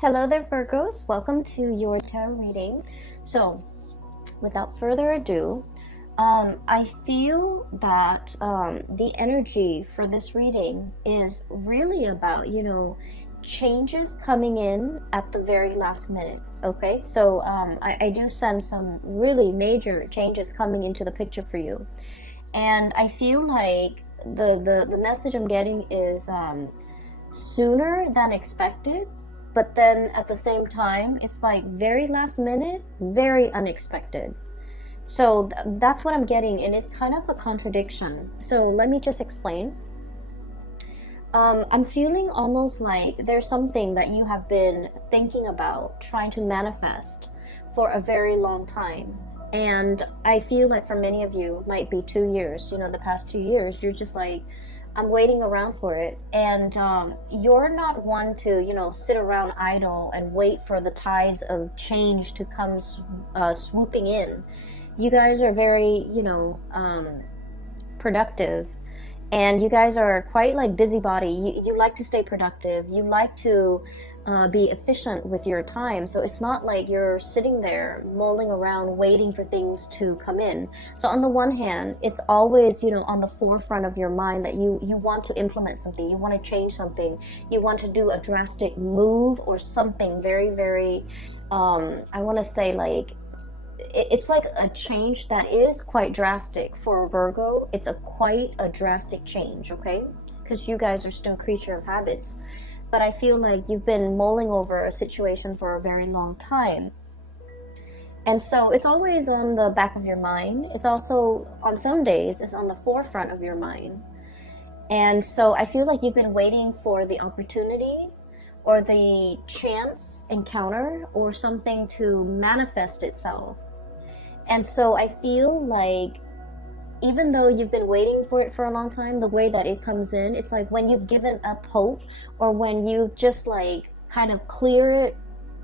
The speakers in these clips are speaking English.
Hello there, Virgos. Welcome to your tarot reading. So, without further ado, I feel that the energy for this reading is really about, changes coming in at the very last minute. Okay, so I do sense some really major changes coming into the picture for you. And I feel like the message I'm getting is sooner than expected, but then at the same time it's like very last minute, very unexpected. So that's what I'm getting, and it's kind of a contradiction. So let me just explain. I'm feeling almost like there's something that you have been thinking about trying to manifest for a very long time. And I feel like for many of you, might be 2 years, the past 2 years, you're just like, I'm waiting around for it. And you're not one to, sit around idle and wait for the tides of change to come swooping in. You guys are very, productive. And you guys are quite like busybody. You like to stay productive. You like to be efficient with your time. So it's not like you're sitting there mulling around waiting for things to come in. So on the one hand, it's always, on the forefront of your mind that you want to implement something. You want to change something. You want to do a drastic move or something very, very, I want to say like, it's like a change that is quite drastic for Virgo. It's quite a drastic change, okay? Because you guys are still a creature of habits. But I feel like you've been mulling over a situation for a very long time. And so it's always on the back of your mind. It's also, on some days, it's on the forefront of your mind. And so I feel like you've been waiting for the opportunity or the chance encounter or something to manifest itself. And so I feel like even though you've been waiting for it for a long time, the way that it comes in, it's like when you've given up hope, or when you just like kind of clear it,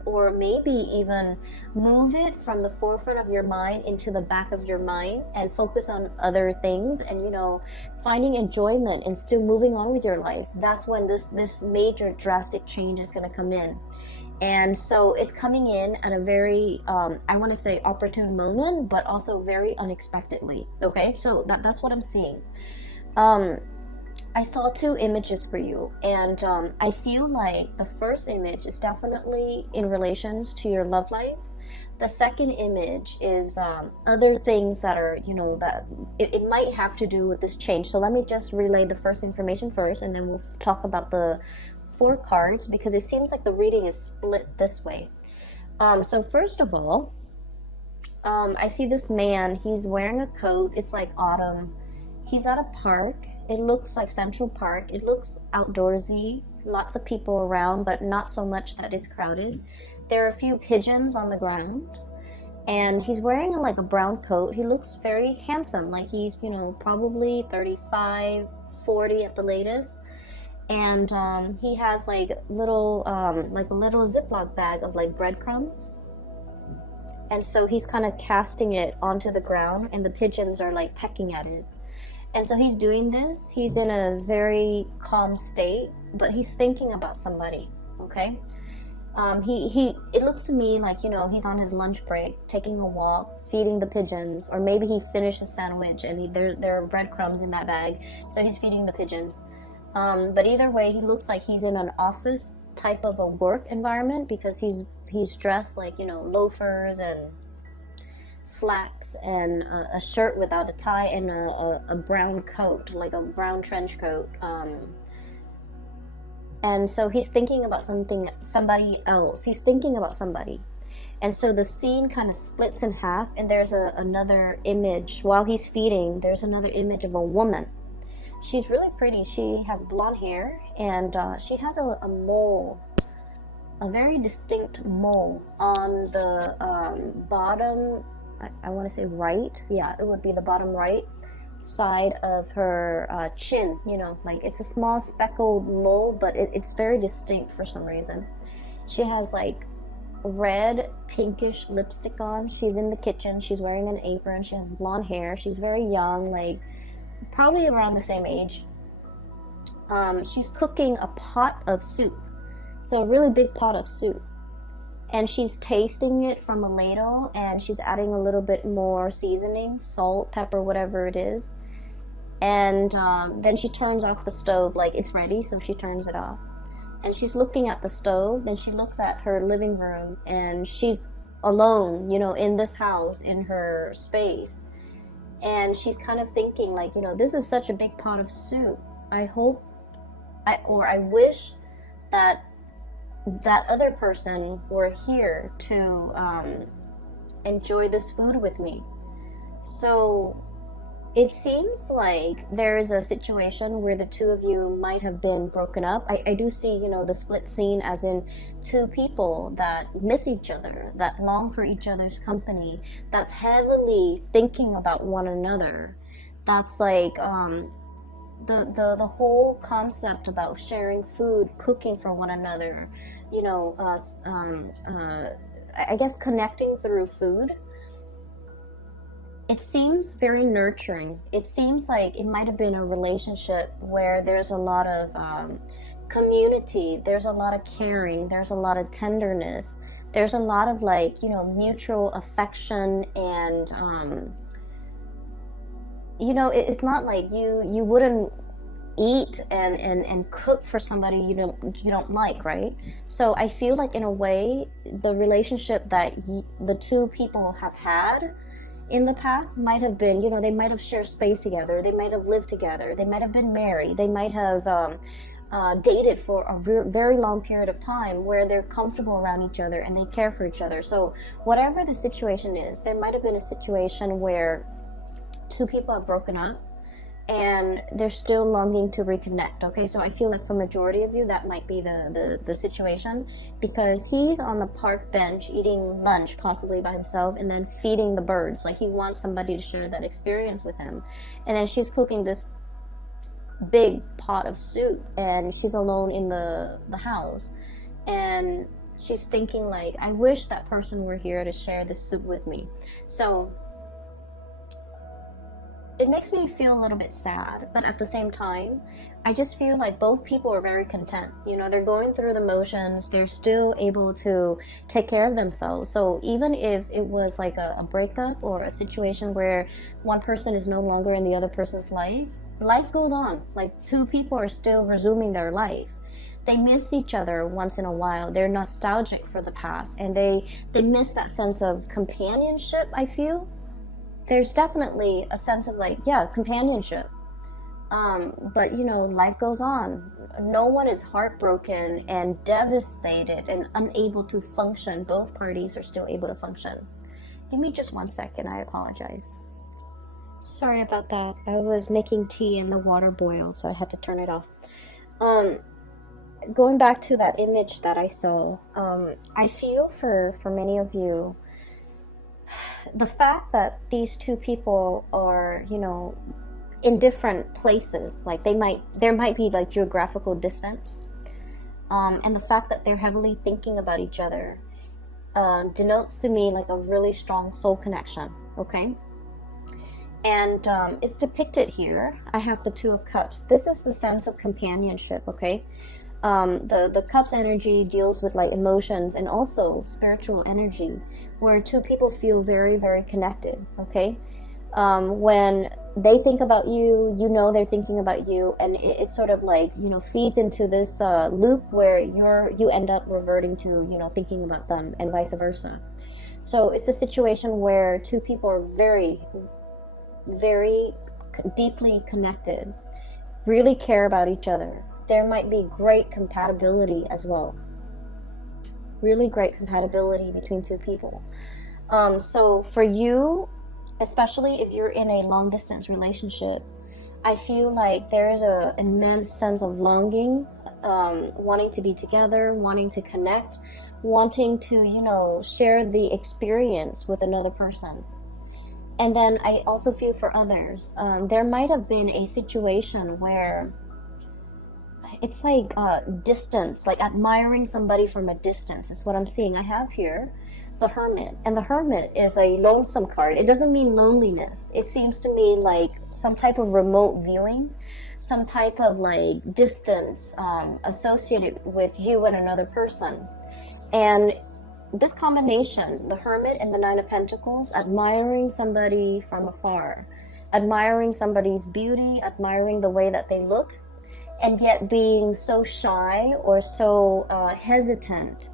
or maybe even move it from the forefront of your mind into the back of your mind and focus on other things and, finding enjoyment and still moving on with your life. That's when this major drastic change is going to come in. And so it's coming in at a very, I want to say opportune moment, but also very unexpectedly. Okay, so that's what I'm seeing. I saw 2 images for you, and I feel like the first image is definitely in relations to your love life. The second image is other things that are, that it might have to do with this change. So let me just relay the first information first, and then we'll talk about the 4 cards, because it seems like the reading is split this way. So first of all, I see this man. He's wearing a coat. It's like autumn. He's at a park. It looks like Central Park. It looks outdoorsy. Lots of people around, but not so much that it's crowded. There are a few pigeons on the ground. And he's wearing like a brown coat. He looks very handsome. Like he's, probably 35, 40 at the latest. And he has like a little Ziploc bag of like breadcrumbs. And so he's kind of casting it onto the ground, and the pigeons are like pecking at it. And so he's doing this. He's in a very calm state, but he's thinking about somebody, okay? It looks to me like, he's on his lunch break, taking a walk, feeding the pigeons, or maybe he finished a sandwich and there are breadcrumbs in that bag, so he's feeding the pigeons. But either way, he looks like he's in an office type of a work environment, because he's dressed like, loafers and slacks and a shirt without a tie and a brown coat, like a brown trench coat. And so he's thinking about somebody else. He's thinking about somebody. And so the scene kind of splits in half, and there's another image. While he's feeding, there's another image of a woman. She's really pretty. She has blonde hair, and she has a mole, a very distinct mole on the bottom, I want to say right. Yeah, it would be the bottom right side of her chin. Like it's a small speckled mole, but it's very distinct for some reason. She has like red pinkish lipstick on. She's in the kitchen. She's wearing an apron. She has blonde hair. She's very young, like probably around the same age. She's cooking a pot of soup, So a really big pot of soup. And she's tasting it from a ladle, and she's adding a little bit more seasoning, salt, pepper, whatever it is. And then she turns off the stove, like it's ready, so she turns it off. And she's looking at the stove, then she looks at her living room, and she's alone, you know, in this house, in her space. And she's kind of thinking like, you know, this is such a big pot of soup. I wish that that other person were here to enjoy this food with me. So it seems like there is a situation where the two of you might have been broken up. I do see, you know, the split scene as in two people that miss each other, that long for each other's company, that's heavily thinking about one another. That's like the whole concept about sharing food, cooking for one another, you know, I guess connecting through food. It seems very nurturing. It seems like it might have been a relationship where there's a lot of community, there's a lot of caring, there's a lot of tenderness, there's a lot of like, you know, mutual affection, and you know, it's not like you wouldn't eat and cook for somebody you don't like, right? So I feel like in a way the relationship that the two people have had in the past might have been, you know, they might have shared space together, they might have lived together, they might have been married, they might have dated for a very long period of time where they're comfortable around each other and they care for each other. So whatever the situation is, there might have been a situation where two people have broken up and they're still longing to reconnect. Okay, so I feel like for majority of you that might be the situation, because he's on the park bench eating lunch possibly by himself and then feeding the birds. Like he wants somebody to share that experience with him. And then she's cooking this big pot of soup and she's alone in the house, and she's thinking like, I wish that person were here to share this soup with me. So it makes me feel a little bit sad, but at the same time, I just feel like both people are very content. You know, they're going through the motions, they're still able to take care of themselves. So even if it was like a breakup or a situation where one person is no longer in the other person's life goes on. Like two people are still resuming their life. They miss each other once in a while. They're nostalgic for the past, and they miss that sense of companionship, I feel. There's definitely a sense of like, yeah, companionship. But you know, life goes on. No one is heartbroken and devastated and unable to function. Both parties are still able to function. Give me just 1 second, I apologize. Sorry about that. I was making tea and the water boiled, so I had to turn it off. Going back to that image that I saw, I feel for many of you, the fact that these two people are, you know, in different places, like there might be like geographical distance, and the fact that they're heavily thinking about each other denotes to me like a really strong soul connection. Okay, and it's depicted here. I have the Two of Cups. This is the sense of companionship. Okay. The cups energy deals with like emotions and also spiritual energy, where two people feel very, very connected. Okay, when they think about you, you know they're thinking about you, and it's sort of like, you know, feeds into this loop where you end up reverting to, you know, thinking about them, and vice versa. So it's a situation where two people are very, very deeply connected, really care about each other. There might be great compatibility as well. Really great compatibility between two people. So for you, especially if you're in a long distance relationship, I feel like there is an immense sense of longing, wanting to be together, wanting to connect, wanting to, you know, share the experience with another person. And then I also feel for others, there might have been a situation where it's like distance, like admiring somebody from a distance is what I'm seeing. I have here the Hermit, and the Hermit is a lonesome card. It doesn't mean loneliness. It seems to me like some type of remote viewing. some type of like distance associated with you and another person. And this combination, the Hermit and the Nine of Pentacles, admiring somebody from afar, admiring somebody's beauty, admiring the way that they look, and yet being so shy or so hesitant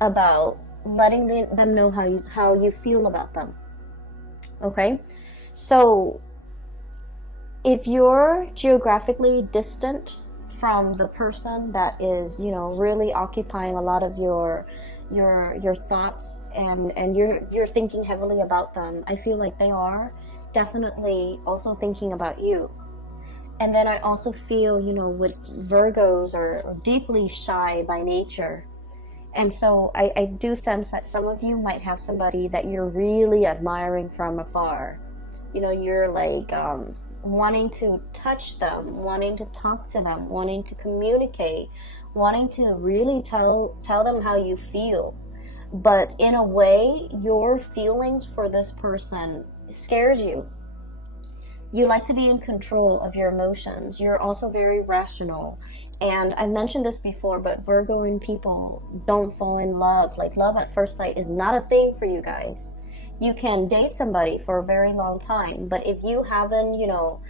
about letting them know how you feel about them. Okay, so if you're geographically distant from the person that is, you know, really occupying a lot of your thoughts, and you're thinking heavily about them, I feel like they are definitely also thinking about you. And then I also feel, you know, with Virgos are deeply shy by nature. And so I do sense that some of you might have somebody that you're really admiring from afar. You know, you're like wanting to touch them, wanting to talk to them, wanting to communicate, wanting to really tell them how you feel. But in a way, your feelings for this person scares you. You like to be in control of your emotions. You're also very rational. And I mentioned this before, but Virgo people don't fall in love. Like, love at first sight is not a thing for you guys. You can date somebody for a very long time, but if you haven't, you know,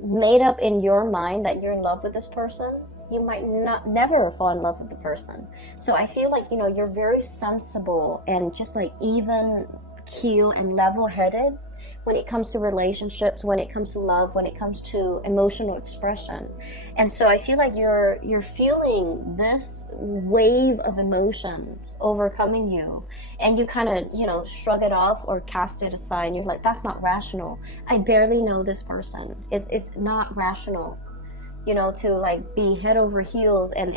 made up in your mind that you're in love with this person, you might never fall in love with the person. So I feel like, you know, you're very sensible and just like even keel and level-headed when it comes to relationships, when it comes to love, when it comes to emotional expression. And so I feel like you're feeling this wave of emotions overcoming you, and you kind of, you know, shrug it off or cast it aside, and you're like, that's not rational. I barely know this person. It's not rational, you know, to like be head over heels and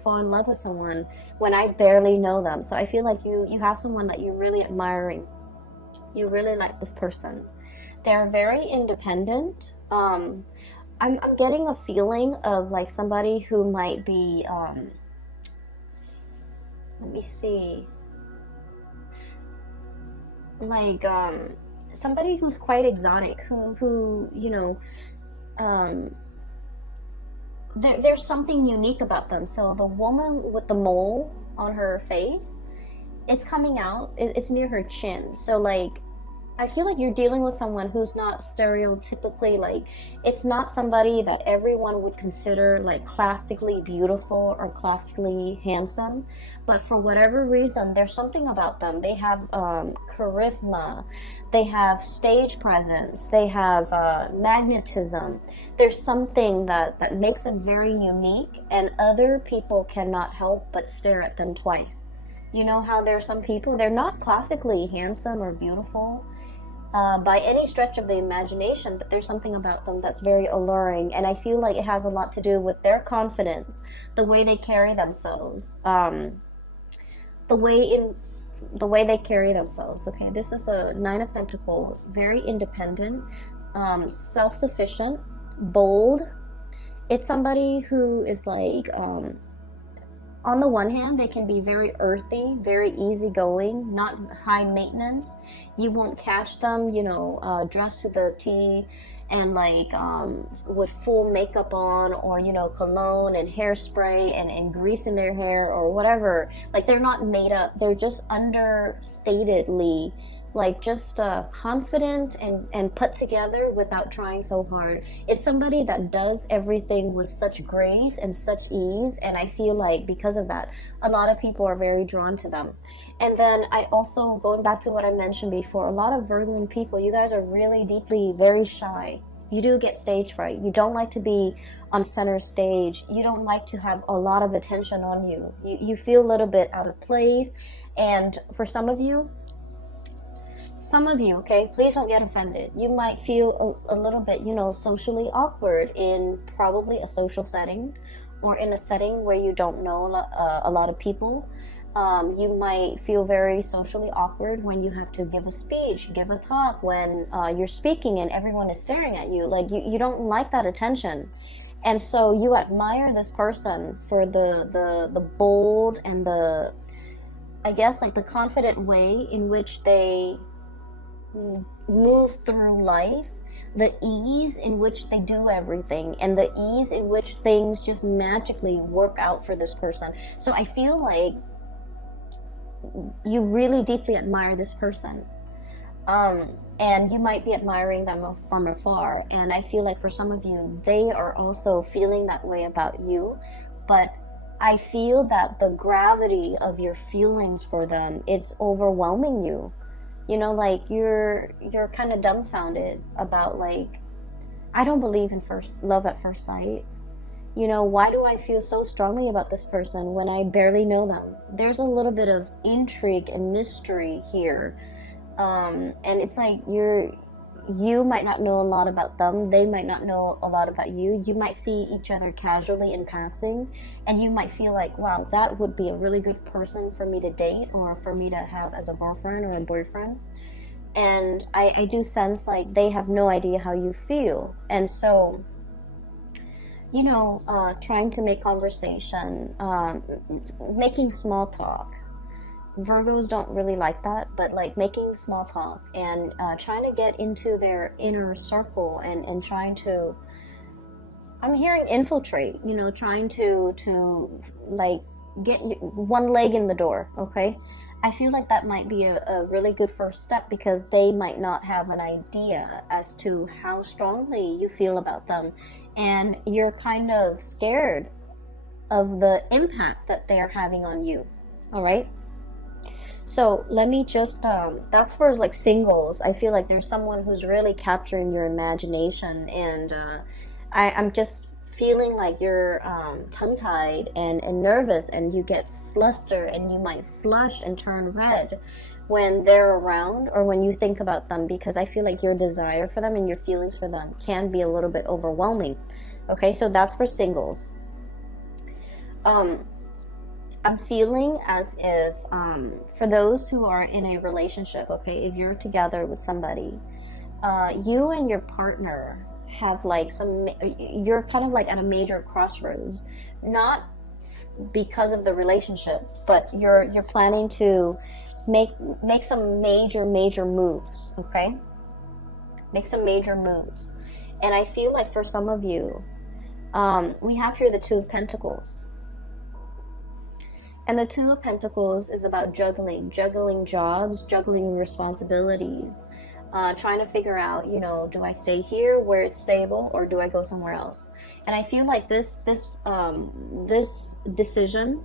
fall in love with someone when I barely know them. So I feel like you have someone that you're really admiring. You really like this person. They're very independent. I'm getting a feeling of like somebody who might be, let me see, like somebody who's quite exotic, who you know, there's something unique about them. So the woman with the mole on her face, it's coming out, it's near her chin. So like, I feel like you're dealing with someone who's not stereotypically, like, it's not somebody that everyone would consider like classically beautiful or classically handsome, but for whatever reason, there's something about them. They have charisma, they have stage presence, they have magnetism. There's something that makes them very unique, and other people cannot help but stare at them twice. You know how there are some people, they're not classically handsome or beautiful by any stretch of the imagination, but there's something about them that's very alluring, and I feel like it has a lot to do with their confidence, the way they carry themselves, the way they carry themselves. Okay, this is a Nine of Pentacles, very independent, self-sufficient, bold. It's somebody who is like, on the one hand, they can be very earthy, very easygoing, not high maintenance. You won't catch them, you know, dressed to the T and like with full makeup on, or, you know, cologne and hairspray and grease in their hair or whatever. Like, they're not made up. They're just understatedly, like, just confident and put together without trying so hard. It's somebody that does everything with such grace and such ease, and I feel like because of that, a lot of people are very drawn to them. And then I also, going back to what I mentioned before, a lot of Virgo people, you guys are really deeply very shy. You do get stage fright. You don't like to be on center stage. You don't like to have a lot of attention on you. You feel a little bit out of place. And for some of you, okay, please don't get offended. You might feel a little bit, you know, socially awkward in probably a social setting, or in a setting where you don't know a lot of people. You might feel very socially awkward when you have to give a speech, give a talk, when you're speaking and everyone is staring at you. Like, you don't like that attention. And so you admire this person for the bold and the, I guess, like the confident way in which they move through life, the ease in which they do everything, and the ease in which things just magically work out for this person. So I feel like you really deeply admire this person. And you might be admiring them from afar. And I feel like for some of you, they are also feeling that way about you. But I feel that the gravity of your feelings for them, it's overwhelming you. You know, like you're kind of dumbfounded about, like, I don't believe in love at first sight. You know, why do I feel so strongly about this person when I barely know them? There's a little bit of intrigue and mystery here. And it's like you might not know a lot about them, they might not know a lot about you. You might see each other casually in passing, and you might feel like, wow, that would be a really good person for me to date or for me to have as a girlfriend or a boyfriend. And I do sense like they have no idea how you feel. And so, you know, trying to make conversation, making small talk. Virgos don't really like that, but like making small talk and trying to get into their inner circle and trying to, I'm hearing infiltrate, you know, trying to like get one leg in the door, okay? I feel like that might be a really good first step, because they might not have an idea as to how strongly you feel about them, and you're kind of scared of the impact that they're having on you, all right? So let me just, that's for like singles. I feel like there's someone who's really capturing your imagination, and I'm just feeling like you're tongue-tied and nervous, and you get flustered, and you might flush and turn red when they're around or when you think about them, because I feel like your desire for them and your feelings for them can be a little bit overwhelming. Okay, so that's for singles. I'm feeling as if, for those who are in a relationship, okay, if you're together with somebody, you and your partner have like you're kind of like at a major crossroads, not because of the relationship, but you're planning to make some major moves, okay? Make some major moves. And I feel like for some of you, we have here the Two of Pentacles. And the Two of Pentacles is about juggling jobs, juggling responsibilities, trying to figure out, you know, do I stay here where it's stable, or do I go somewhere else? And I feel like this decision,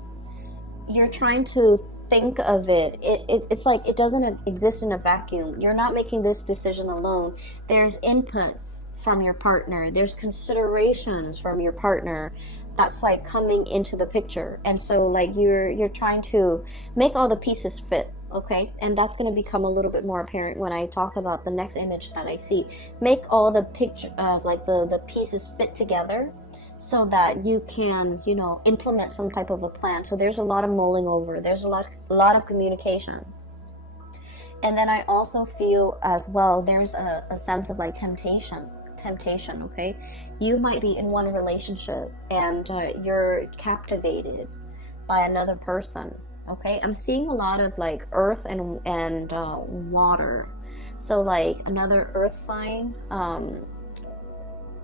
you're trying to think of it. It's like it doesn't exist in a vacuum. You're not making this decision alone. There's inputs from your partner. There's considerations from your partner that's like coming into the picture. And so like you're trying to make all the pieces fit, okay? And that's going to become a little bit more apparent when I talk about the next image that I see. Make all the picture of like the pieces fit together so that you can, you know, implement some type of a plan. So there's a lot of mulling over. There's a lot of communication. And then I also feel as well, there's a sense of like temptation, okay? You might be in one relationship and you're captivated by another person, okay? I'm seeing a lot of like earth and water. So like another earth sign,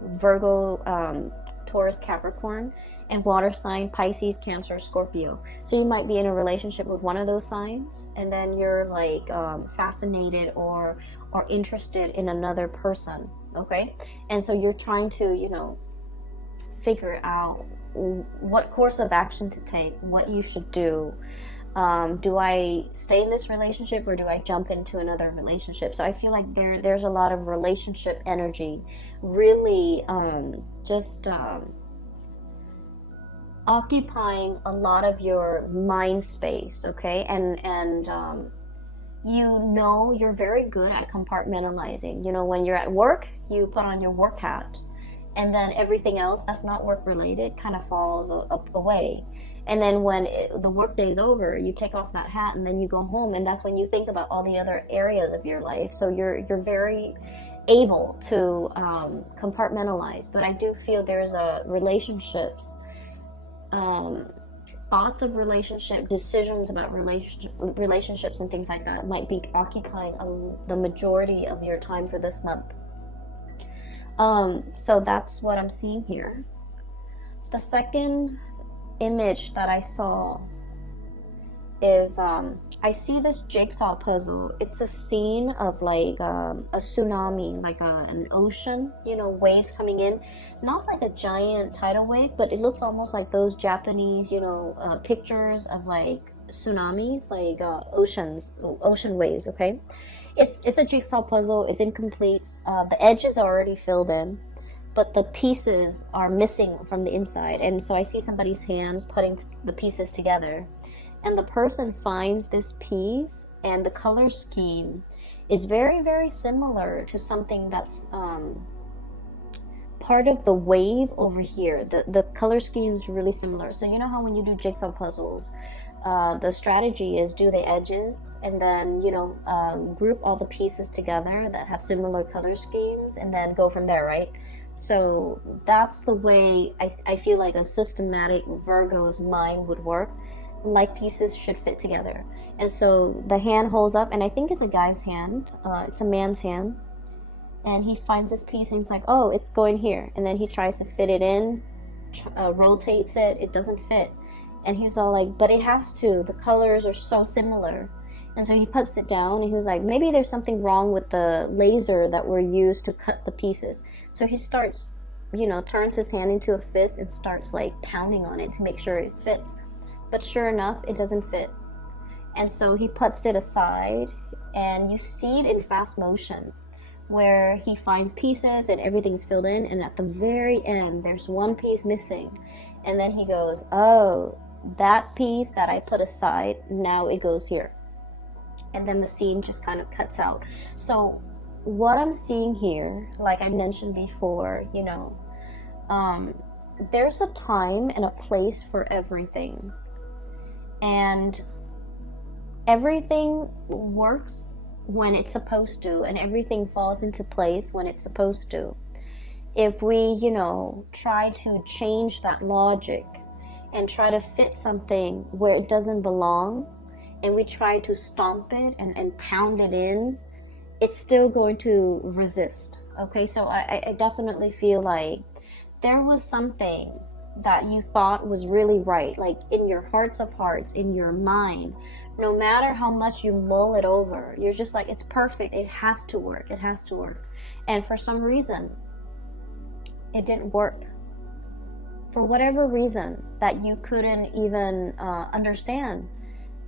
Virgo, Taurus, Capricorn, and water sign, Pisces, Cancer, Scorpio. So you might be in a relationship with one of those signs, and then you're like fascinated or interested in another person, okay? And so you're trying to, you know, figure out what course of action to take, what you should do. Do I stay in this relationship or do I jump into another relationship? So I feel like there's a lot of relationship energy, really occupying a lot of your mind space, okay? And you know, you're very good at compartmentalizing. You know, when you're at work, you put on your work hat, and then everything else that's not work related kind of falls away. And then when the work day is over, you take off that hat and then you go home, and that's when you think about all the other areas of your life. So you're very able to compartmentalize. But I do feel there's relationships, thoughts of relationship, decisions about relationships and things like that might be occupying the majority of your time for this month. So that's what I'm seeing here. The second image that I saw is I see this jigsaw puzzle. It's a scene of like a tsunami, like an ocean, you know, waves coming in. Not like a giant tidal wave, but it looks almost like those Japanese, you know, pictures of like tsunamis, like ocean waves. Okay, it's a jigsaw puzzle. It's incomplete. The edges are already filled in, but the pieces are missing from the inside. And so I see somebody's hand putting the pieces together. And the person finds this piece, and the color scheme is very, very similar to something that's part of the wave over here. The color scheme is really similar. So you know how when you do jigsaw puzzles, the strategy is do the edges and then, you know, group all the pieces together that have similar color schemes and then go from there, right? So that's the way I feel like a systematic Virgo's mind would work. Like pieces should fit together. And so the hand holds up, and I think it's a guy's hand, it's a man's hand, and he finds this piece and he's like, oh, it's going here. And then he tries to fit it in, rotates it, it doesn't fit. And he's all like, but it has to, the colors are so similar. And so he puts it down, and he was like, maybe there's something wrong with the laser that were used to cut the pieces. So he starts, you know, turns his hand into a fist and starts like pounding on it to make sure it fits. But sure enough, it doesn't fit. And so he puts it aside, and you see it in fast motion where he finds pieces and everything's filled in, and at the very end there's one piece missing. And then he goes, oh, that piece that I put aside, now it goes here. And then the scene just kind of cuts out. So what I'm seeing here, like I mentioned before, you know, there's a time and a place for everything. And everything works when it's supposed to, and everything falls into place when it's supposed to. If we, you know, try to change that logic and try to fit something where it doesn't belong, and we try to stomp it and pound it in, it's still going to resist. Okay, so I definitely feel like there was something that you thought was really right, like in your hearts of hearts, in your mind, no matter how much you mull it over, you're just like, it's perfect, it has to work, it has to work. And for some reason, it didn't work. For whatever reason that you couldn't even understand.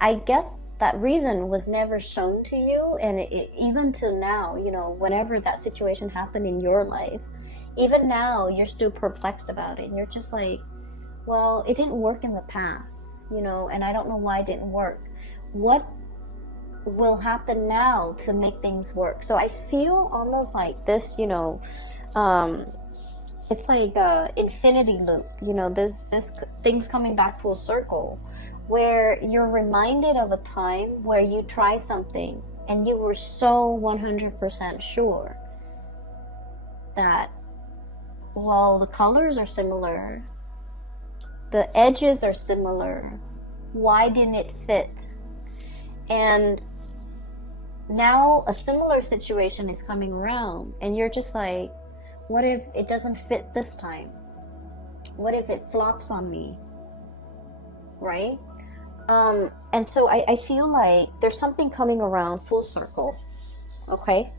I guess that reason was never shown to you, and even till now, you know, whenever that situation happened in your life, even now, you're still perplexed about it. And you're just like, well, it didn't work in the past, you know, and I don't know why it didn't work. What will happen now to make things work? So I feel almost like this, you know, it's like a infinity loop, you know, this things coming back full circle, where you're reminded of a time where you tried something and you were so 100% sure that, well, the colors are similar, the edges are similar, why didn't it fit? And now a similar situation is coming around, and you're just like, what if it doesn't fit this time? What if it flops on me? Right? And so I feel like there's something coming around full circle, okay?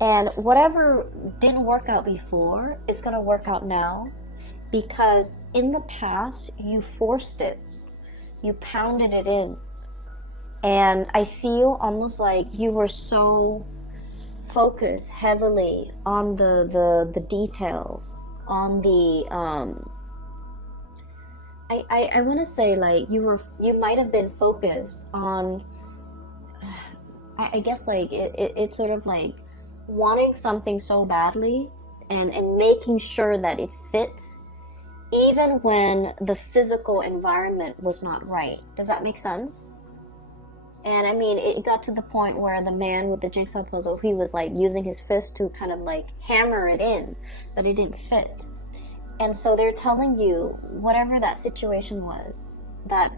And whatever didn't work out before, it's going to work out now, because in the past, you forced it. You pounded it in. And I feel almost like you were so focused heavily on the details, on the, I want to say like you might have been focused on, I guess like it's sort of like wanting something so badly and making sure that it fit, even when the physical environment was not right. Does that make sense? And I mean, it got to the point where the man with the jigsaw puzzle, he was like using his fist to kind of like hammer it in, but it didn't fit. And so they're telling you, whatever that situation was, that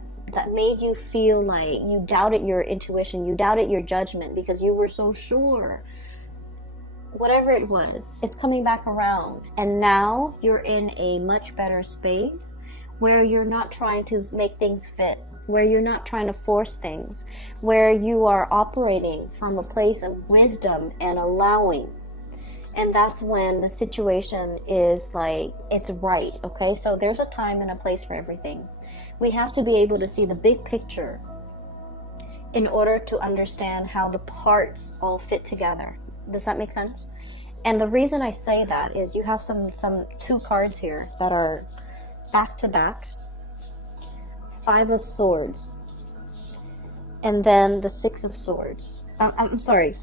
made you feel like you doubted your intuition, you doubted your judgment because you were so sure. whatever it was, it's coming back around. And now you're in a much better space where you're not trying to make things fit, where you're not trying to force things, where you are operating from a place of wisdom and allowing. And that's when the situation is like, it's right, okay? So there's a time and a place for everything. We have to be able to see the big picture in order to understand how the parts all fit together. Does that make sense? And the reason I say that is you have some two cards here that are back to back. 5 of Swords. And then the 6 of Swords. I'm sorry.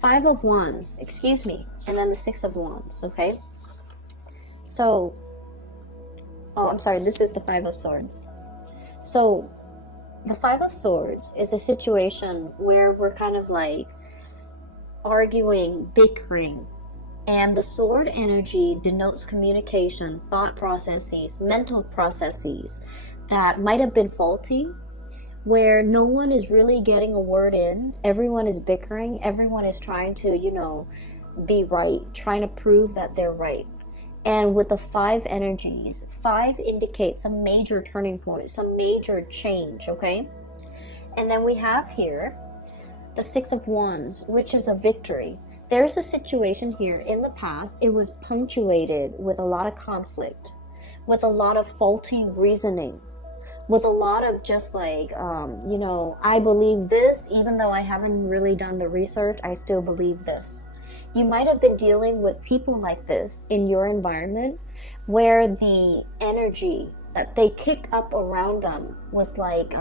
5 of Wands. Excuse me. And then the 6 of Wands. Okay? So, I'm sorry. This is the 5 of Swords. So, the 5 of Swords is a situation where we're kind of like arguing, bickering. And the sword energy denotes communication, thought processes, mental processes that might have been faulty, where no one is really getting a word in. Everyone is bickering. Everyone is trying to, be right, trying to prove that they're right. And with the 5 energies, 5 indicates some major turning point, some major change, okay? And then we have here the 6 of Wands, which is a victory. There's a situation here in the past, it was punctuated with a lot of conflict, with a lot of faulty reasoning, with a lot of just like, I believe this, even though I haven't really done the research, I still believe this. You might have been dealing with people like this in your environment where the energy that they kick up around them was like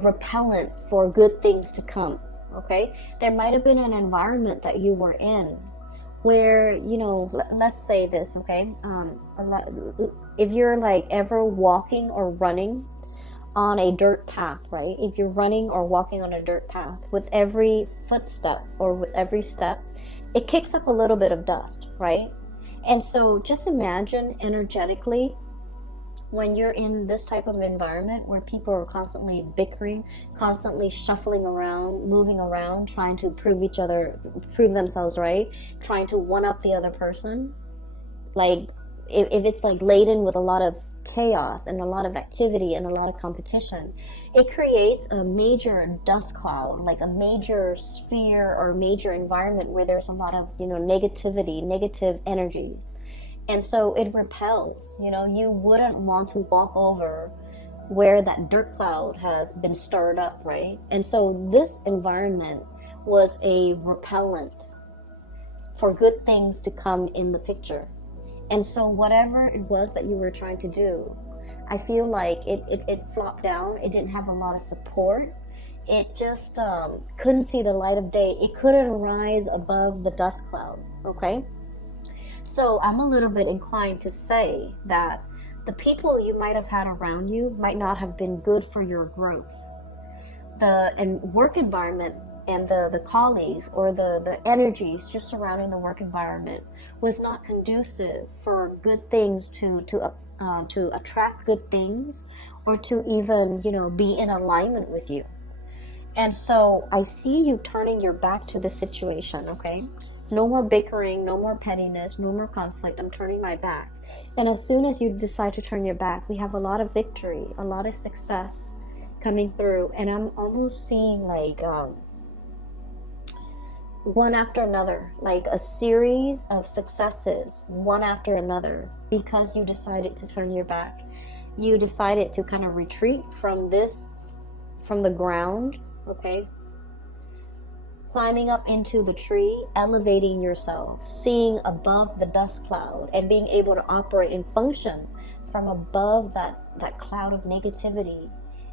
repellent for good things to come. Okay, there might have been an environment that you were in where, let's say this, okay, if you're like ever walking or running on a dirt path, right? If you're running or walking on a dirt path, with every footstep or with every step, it kicks up a little bit of dust, right? And so just imagine energetically when you're in this type of environment where people are constantly bickering, constantly shuffling around, moving around, trying to prove themselves right, trying to one up the other person. Like if it's like laden with a lot of chaos and a lot of activity and a lot of competition, it creates a major dust cloud, like a major sphere or major environment where there's a lot of, negativity, negative energies. And so it repels, you wouldn't want to walk over where that dirt cloud has been stirred up, right? And so this environment was a repellent for good things to come in the picture. And so whatever it was that you were trying to do, I feel like it flopped down. It didn't have a lot of support. It just couldn't see the light of day. It couldn't rise above the dust cloud, okay? So I'm a little bit inclined to say that the people you might have had around you might not have been good for your growth. The work environment and the colleagues or the energies just surrounding the work environment was not conducive for good things to attract good things or to even, be in alignment with you. And so I see you turning your back to the situation, okay? No more bickering, no more pettiness, no more conflict. I'm turning my back. And as soon as you decide to turn your back, we have a lot of victory, a lot of success coming through. And I'm almost seeing like one after another, like a series of successes, one after another, because you decided to turn your back. You decided to kind of retreat from the ground, okay? Climbing up into the tree, elevating yourself, seeing above the dust cloud, and being able to operate and function from above that cloud of negativity,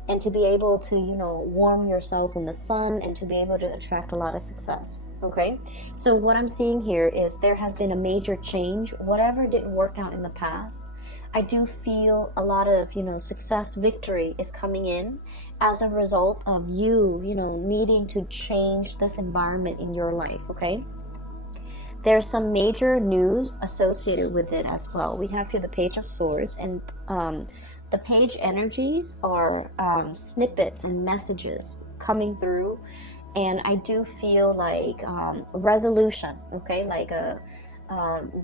and to be able to, warm yourself in the sun and to be able to attract a lot of success, okay? So what I'm seeing here is there has been a major change. Whatever didn't work out in the past, I do feel a lot of, success, victory is coming in as a result of you, needing to change this environment in your life, okay? There's some major news associated with it as well. We have here the Page of Swords, and the page energies are snippets and messages coming through And I do feel like resolution, okay, like a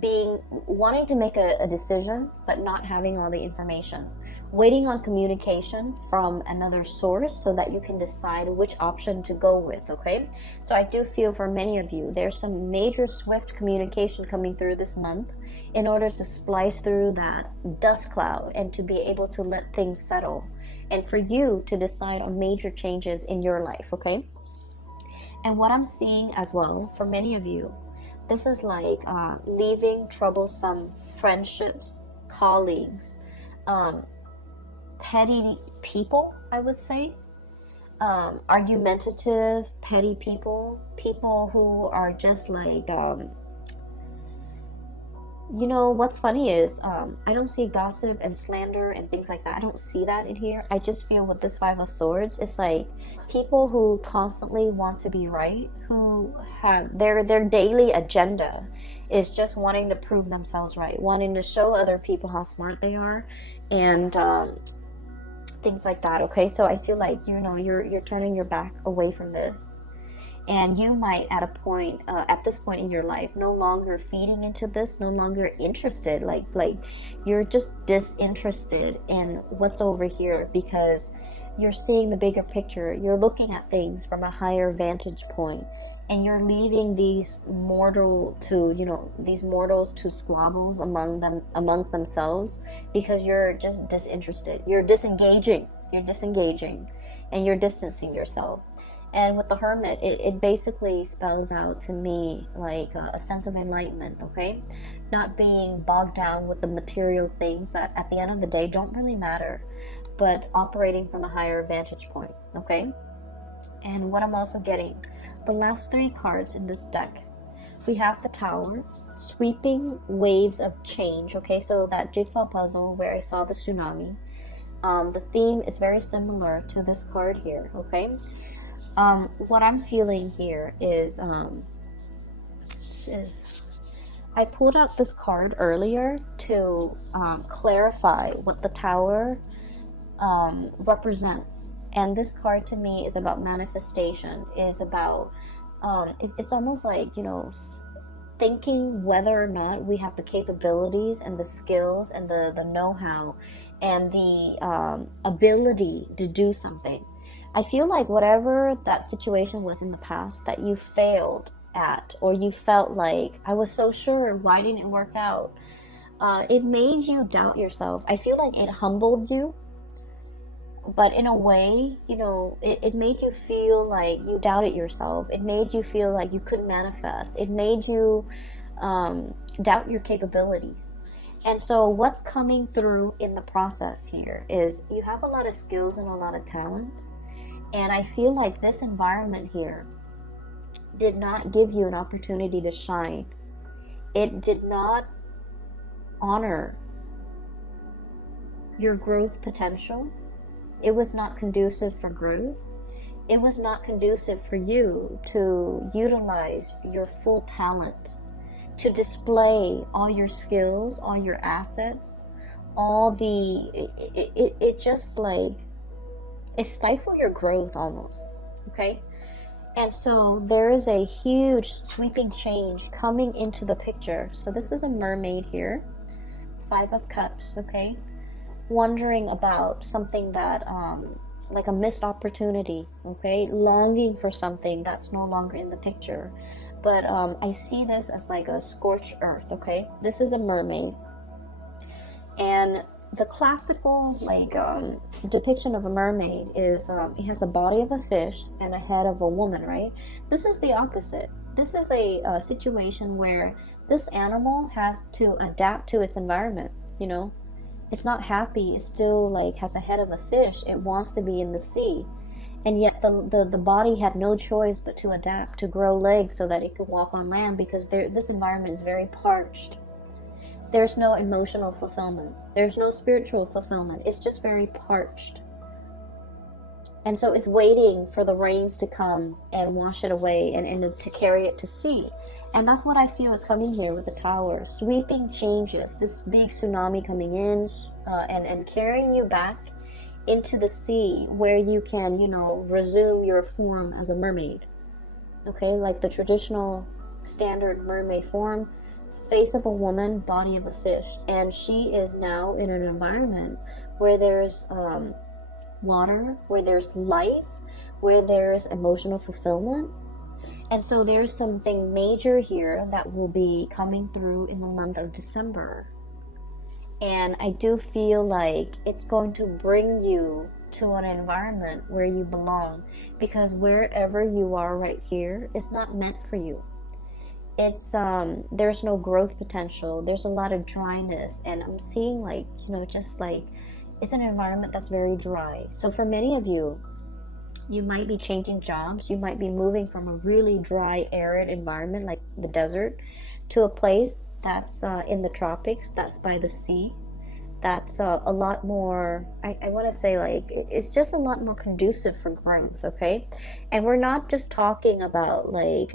being wanting to make a decision but not having all the information, waiting on communication from another source so that you can decide which option to go with. Okay, so I do feel for many of you there's some major swift communication coming through this month in order to splice through that dust cloud and to be able to let things settle, and for you to decide on major changes in your life. Okay, and what I'm seeing as well for many of you, this is like leaving troublesome friendships, colleagues, petty people, I would say. Argumentative, petty people, people who are just like, you know, what's funny is I don't see gossip and slander and things like that. I don't see that in here. I just feel with this Five of Swords, it's like people who constantly want to be right, who have their daily agenda is just wanting to prove themselves right, wanting to show other people how smart they are, and things like that. Okay, so I feel like, you know, you're turning your back away from this. And you might at this point in your life, no longer feeding into this, no longer interested, like you're just disinterested in what's over here, because you're seeing the bigger picture. You're looking at things from a higher vantage point, and you're leaving these mortals to squabbles amongst themselves, because you're just disinterested. You're disengaging, and you're distancing yourself. And with the Hermit, it basically spells out to me like a sense of enlightenment, okay? Not being bogged down with the material things that at the end of the day don't really matter, but operating from a higher vantage point, okay? And what I'm also getting, the last three cards in this deck, we have the Tower, sweeping waves of change, okay? So that jigsaw puzzle where I saw the tsunami, the theme is very similar to this card here, okay? What I'm feeling here is, I pulled out this card earlier to clarify what the Tower represents. And this card to me is about manifestation, is about, it's almost like, you know, thinking whether or not we have the capabilities and the skills and the know-how and the ability to do something. I feel like whatever that situation was in the past that you failed at, or you felt like, I was so sure, why didn't it work out? It made you doubt yourself. I feel like it humbled you, but in a way, you know, it made you feel like you doubted yourself. It made you feel like you couldn't manifest. It made you doubt your capabilities. And so what's coming through in the process here is you have a lot of skills and a lot of talents. And I feel like this environment here did not give you an opportunity to shine. It did not honor your growth potential. It was not conducive for growth. It was not conducive for you to utilize your full talent, to display all your skills, all your assets, all the, it just like, it stifles your growth almost, okay? And so there is a huge sweeping change coming into the picture. So this is a mermaid here, Five of Cups, okay? Wondering about something that, like a missed opportunity, okay? Longing for something that's no longer in the picture. But I see this as like a scorched earth, okay? This is a mermaid. And the classical like depiction of a mermaid is it has the body of a fish and a head of a woman, right? This is the opposite. This is a situation where this animal has to adapt to its environment, you know? It's not happy. It still like has a head of a fish. It wants to be in the sea. And yet the body had no choice but to adapt, to grow legs so that it could walk on land, because this environment is very parched. There's no emotional fulfillment. There's no spiritual fulfillment. It's just very parched. And so it's waiting for the rains to come and wash it away and to carry it to sea. And that's what I feel is coming here with the Tower. Sweeping changes. This big tsunami coming in and carrying you back into the sea where you can, you know, resume your form as a mermaid. okay, like the traditional standard mermaid form, face of a woman, body of a fish. And she is now in an environment where there's water, where there's life, where there's emotional fulfillment. And so there's something major here that will be coming through in the month of December. And I do feel like it's going to bring you to an environment where you belong, because wherever you are right here is not meant for you. It's there's no growth potential. There's a lot of dryness, and I'm seeing like, you know, just like it's an environment that's very dry. So for many of you, you might be changing jobs. You might be moving from a really dry, arid environment like the desert to a place that's in the tropics, that's by the sea, that's a lot more, I want to say, like, it's just a lot more conducive for growth, okay? And we're not just talking about like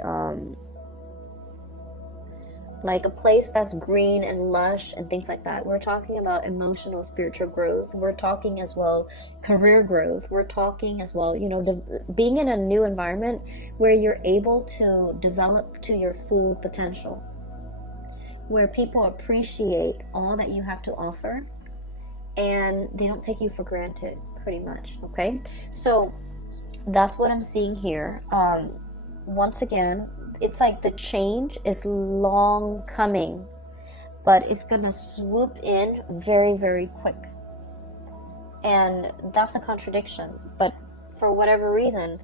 a place that's green and lush and things like that. We're talking about emotional, spiritual growth. We're talking as well career growth. We're talking as well, you know, being in a new environment where you're able to develop to your full potential, where people appreciate all that you have to offer and they don't take you for granted, pretty much, okay? So that's what I'm seeing here. Once again, it's like the change is long coming, but it's gonna swoop in very, very quick. And that's a contradiction, but for whatever reason,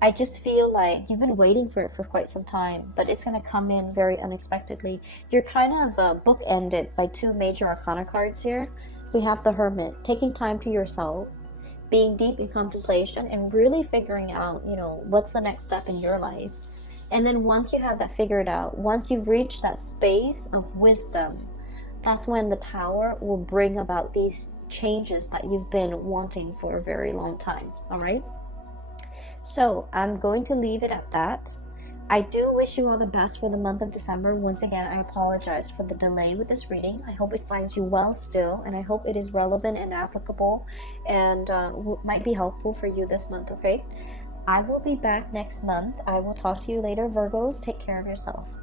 I just feel like you've been waiting for it for quite some time, but it's going to come in very unexpectedly. You're kind of bookended by two major arcana cards here. We have the Hermit, taking time to yourself, being deep in contemplation, and really figuring out, you know, what's the next step in your life. And then once you have that figured out, once you've reached that space of wisdom, that's when the Tower will bring about these changes that you've been wanting for a very long time, all right? So I'm going to leave it at that. I do wish you all the best for the month of December. Once again, I apologize for the delay with this reading. I hope it finds you well still, and I hope it is relevant and applicable and might be helpful for you this month, okay? I will be back next month. I will talk to you later, Virgos. Take care of yourself.